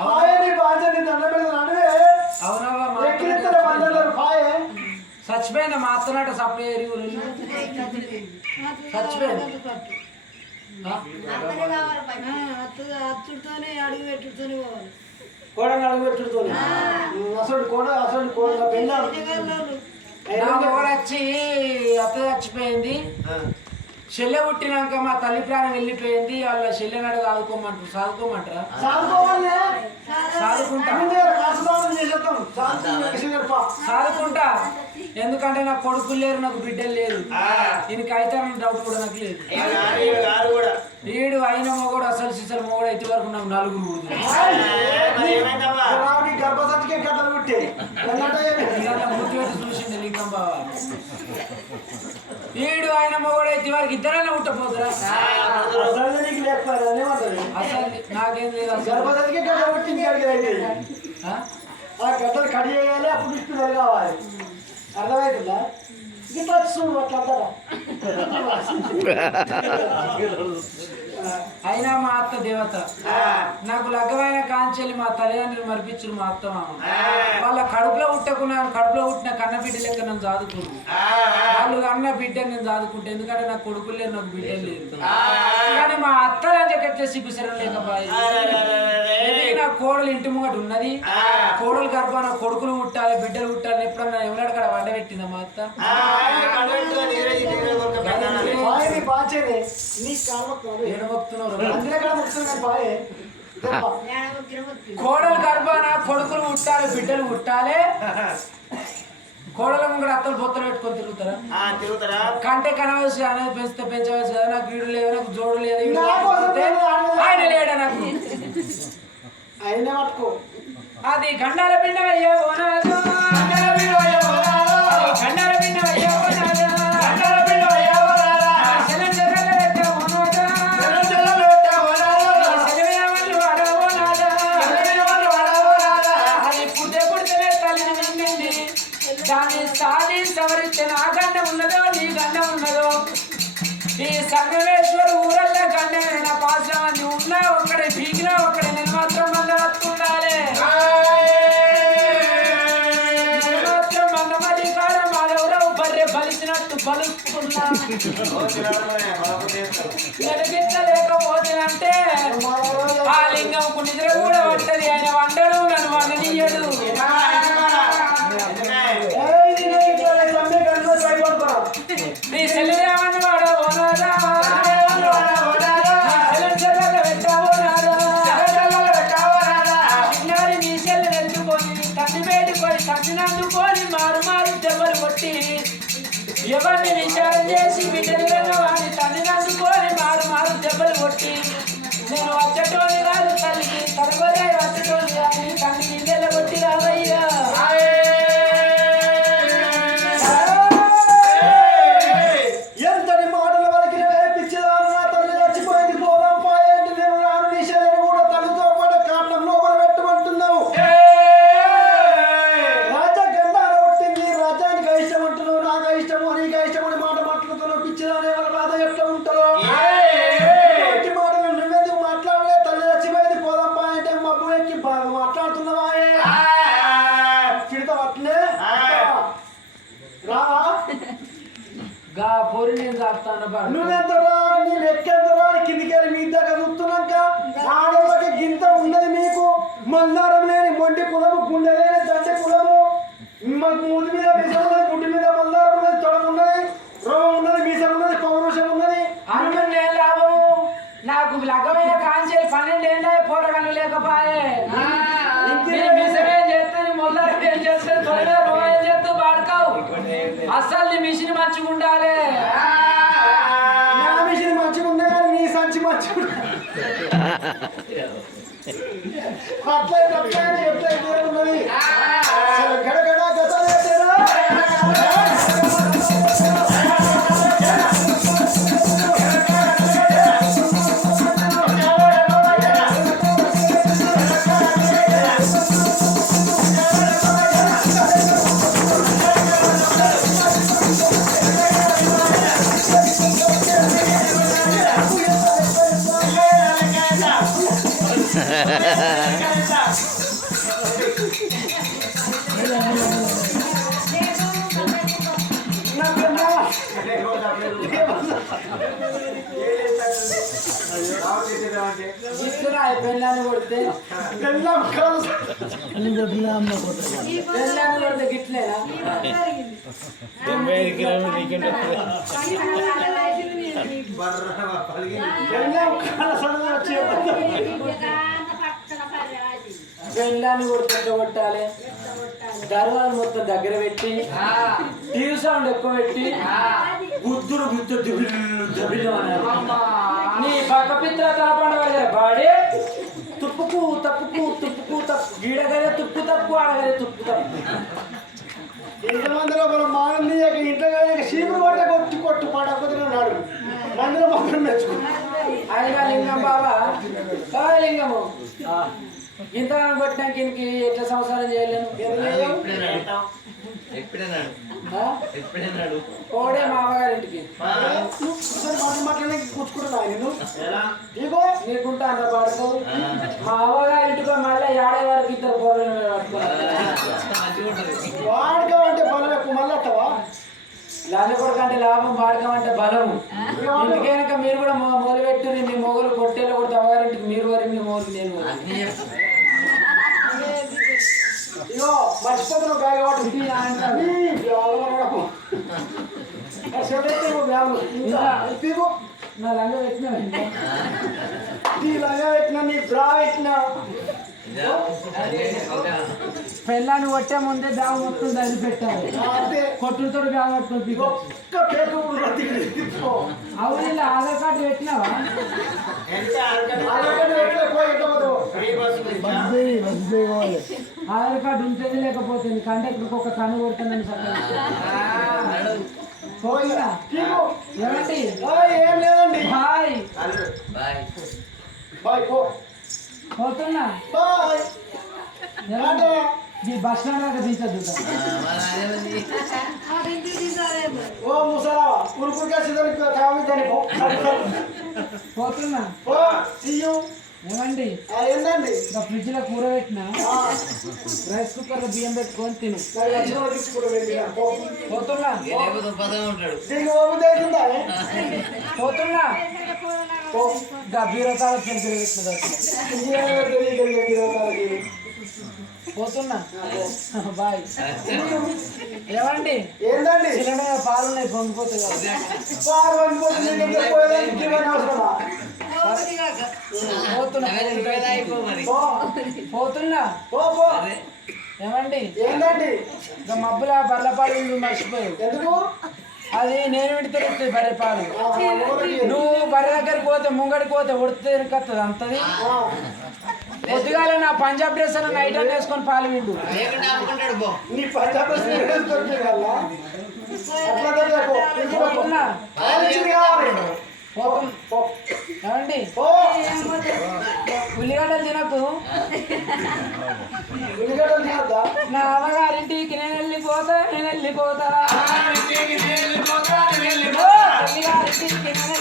పాయే నీ బాధ్యత నీ దండం పెడతాను అవునవ్వా మా ఎక్కిరిస్తారు మందరు పాయే. చచ్చిపోయిన మా అత్తనాట సప్లై చచ్చిపోయింది? అచ్చుడుతోనే అడుగు పెట్టుతూనే పోవాలి కోడని అడుగు పెట్టుతో అసలు కోడ అసలు కోడ వచ్చి అత్త చచ్చిపోయింది. చెల్లె పుట్టినాక మా తల్లి ప్రాణం వెళ్ళిపోయింది వాళ్ళ అడుగు ఆదుకోమంటారు సాదుకోమంటారా? సాగుకోవాలే సాదుకుంటా. ఎందుకంటే నాకు కొడుకులు లేరు నాకు బిడ్డలు లేరు. దీనికి అయితే డౌట్ కూడా నాకు లేదు. ఈడు అయిన మొగడు అసలు సిసలు మొగడు అయితే వరకు నాకు నలుగురు గర్భ సర్టిఫికేట్ కట్టలు పుట్టి చూసింది లింగం బావ. ఈడు ఆయన మొగడు అయితే వరకు ఇద్దరైనా ఉట్టపోతురా అసలు నీకు లేదు గర్భ అసలు. సర్టిఫికేట్ కట్టలు పుట్టింది కడిగి అయితే ఆ? గడ్డలు కట్ చేయాలి అప్పుడు ఇష్టం కావాలి. అర్థమవుతుందా ఇట్లా చూడు అట్లా అంటారా? అయినా మా అత్త దేవత. నాకు లగ్గమైన కాంచెల్లి మా తల్లిదండ్రులు మరిపించురు మా అత్త మామ. వాళ్ళ కడుపులో పుట్టకున్నాను కడుపులో పుట్టిన కన్న బిడ్డ లెక్క నన్ను చదువుకురు వాళ్ళు అన్న బిడ్డ నేను చదువుకుంటే ఎందుకంటే నాకు కొడుకులు లేరు నాకు బిడ్డలు లేరు. కానీ మా అత్త రంజకెట్లే సిగ్గుసరం లేకపోయి నా కోడలు ఇంటి ముంగట ఉన్నది కోడలు గర్భాన కొడుకులు పుట్టాలి బిడ్డలు పుట్టాలి ఎప్పుడన్నా ఎవరాడు కాడ వండ పెట్టిందా మా అత్త. కోడలు. గర్భాన కొడుకులు పుట్టాలి బిడ్డలు పుట్టాలి. కోడల ముంగడ అత్తలు బొత్తలు పెట్టుకొని తిరుగుతారా? తిరుగుతారా? కంటే కనవలసి అనేది పెంచితే పెంచవలసి కదా నాకు వీడు లేదు నాకు జోడు లేదు. ఆయన లేడా నాకు? అయినా పట్టుకో. అది గండాల పిండమయ్యో ఓనాదు గండాల పిండమయ్యా ఓనాదు గండాల పిండమయ్యా ఓనాదు గండాల పిండమయ్యా ఓనాదు సెలం చెరల పెట్ట ఓనాదు సెలం చెరల పెట్ట ఓనాదు వాడ వాడ అది పుట్టే పుడితేనే తల్లిని దాన్ని సాది సవరిస్తే నా గండం ఉన్నదో నీ గండ ఉన్నదో. ఈ సంగమేశ్వరు బలుపుకున్నా నేను ఆ లింగంకు నిద్ర కూడా పట్టది. ఆయన వండడు నన్ను వండనీయడు. నీ వాడు ఓనారా మారు మారు దెబ్బలు కొట్టి ఎవరిని విచారం చేసి బిడ్డలు వాడిని తల్లినందుకొని మారు మారు దెబ్బలు కొట్టి. నేను వచ్చటోని కాదు తల్లికి తరగొరే వచ్చటోని గా పొరి నేను నువ్వెంతరా? నీ లెక్కెంతరా కిందికెళ్ళి మీ దగ్గర చూస్తున్నాక ఆడవాళ్ళకి గింత ఉన్నది మీకు. మందారం లేని మొండి కులము గుండె లేని దండె కులము. మాకు ముందు మీద మీసం ఉన్నది గుడ్డి మీద మందారం ఉన్నది తొడం ఉన్నది రోగం ఉన్నది మీసం ఉన్నది పౌరుషం ఉన్నది. అనుకున్న ఏం లాభము నాకు లగ్గమైన కాంచెలు పన్నెండు ఏళ్ళ పోరగాను లేకపాయే చేస్తే మొదలు ఏం చేస్తే అస్సలు నీ మిషన్ మంచిగా ఉండాలి నా మిషన్ మంచిగా ఉంది కానీ నీ సంచి మంచిగా ఉన్నది అసలు గడగడ గతలేతేరా పెళ్ళాన్ని కొడితే పెళ్ళాం పెళ్ళాన్ని కొడితే గిట్లేదా పెళ్ళాం కాల సడన్ వచ్చే పెళ్ళాన్ని ఎట్లా కొట్టాలి గర్వాన్ని మొత్తం దగ్గర పెట్టి టీవీ సౌండ్ ఎక్కువ పెట్టి గుద్దురు గుద్దు దిబిల్లు దిబిల్లు అనాలి. నీ పక్క పిత్ర తలపండ బాడీ తుప్పుకు తప్పుకు తుప్పుకు తప్పు గీడగదే తుప్పు తప్పు ఆడగదే తుప్పు తప్పు. ఇంతమంది లోపల మానం నీయక ఇంట్లో చీపురు పట్ట కొట్టి కొట్టు పడకపోతే నాడు మందిలో మాత్రం మెచ్చుకుంటాను ఆయన లింగం బాబా. బాబా లింగము. ఇంతగానం కొట్టినాక ఇంటికి ఎట్లా సంసారం చేయలేను ఓడే మామగారింటికి ఒకసారి మాట మాట్లాడే కూర్చుకుంటున్నా నేను ఇగో నీకుంటా అంత పాడుకో. మా అవ్వగారింటికి మళ్ళీ ఏడే వరకు ఇద్దరు వాడుగా అంటే బలం ఎక్కువ మళ్ళీ వస్తావా లాభపడక అంటే లాభం వాడకం అంటే బలం ఇంటికి వెనక మీరు కూడా మొ- మొదలు పెట్టుని మీ మొగలు కొట్టేలో కొడితే అవ్వగారింటికి మీరు వరి మీ మొగలు నేను వరి. అన్నీ చెప్తా ఇగో మర్చిపోతున్నావు బ్యాగ్ వాటి ఇది అంటారు. తీగో నా లంగ పెట్టినా? నీ బ్రా పెట్టినా? ఒక పెళ్ళాన్ని కొట్టే ముందే బ్యాగ్ మొత్తం చదివి పెట్టాలి. కొట్టుతో బ్యాగ్ మొత్తం అవును ఆధార్ కార్డు పెట్టినావా? అలాగే పెట్టలే పోయి ఎట్లా పోతావు ఆధార్ కార్డు ఉంటుంది లేకపోతే కండక్టర్కి ఒక కన్ను కొడుతుందని ఏమండి? ఏం లేదండి. బాయ్. బాయ్. బాయ్ పో. పోతున్నా. బాయ్? ఈ బస్ స్టాండ్ దించద్దు. ఓ ముసలావా ఉరుకుగా సిద్ధం పో. పోతున్నా. ఏమండి? ఏందండి? ఇంకా ఫ్రిడ్జ్లో కూర పెట్టినా రైస్ కుక్కర్లో బియ్యం పెట్టుకొని తిను. పోతున్నా? పోతున్నా? పో. ఇంకా బీరో కాల పెడుతుంది ఇంకేమో తెలియదు ఇంకా మీరు ఒకరికి. పోతున్నా బాయ్. ఏమండి? ఏందండి? సిలిండర్ పాలు కదా. పాలు పడిపోతుంది పోతున్నా. ఏమండి? ఏందండి? ఇంకా మబ్బుల బర్ల పాలు ఉంది మర్చిపోయావు. ఎందుకు? అది నేను విడితే బర్రె పాలు. నువ్వు బర్రె దగ్గరికి పోతే ముంగడికి పోతే ఉడితే ఎనుకత్తది అంతది? పొద్దుగాల నా పంజాబ్ డ్రెస్ అని నైట్ అని వేసుకొని పాలు విండు. నీ పంజాబ్ స్టూడెంట్స్ దొరికే కదా అట్లా దగ్గర పో ఇంటికి పో. పోతున్నా పాలు ఇచ్చింది కావాలి పోతున్నా పో ఏమండి పో ఉల్లిగడ్డలు తినకు. నా అమ్మగారింటికి నేను వెళ్ళిపోతా నేను వెళ్ళిపోతా.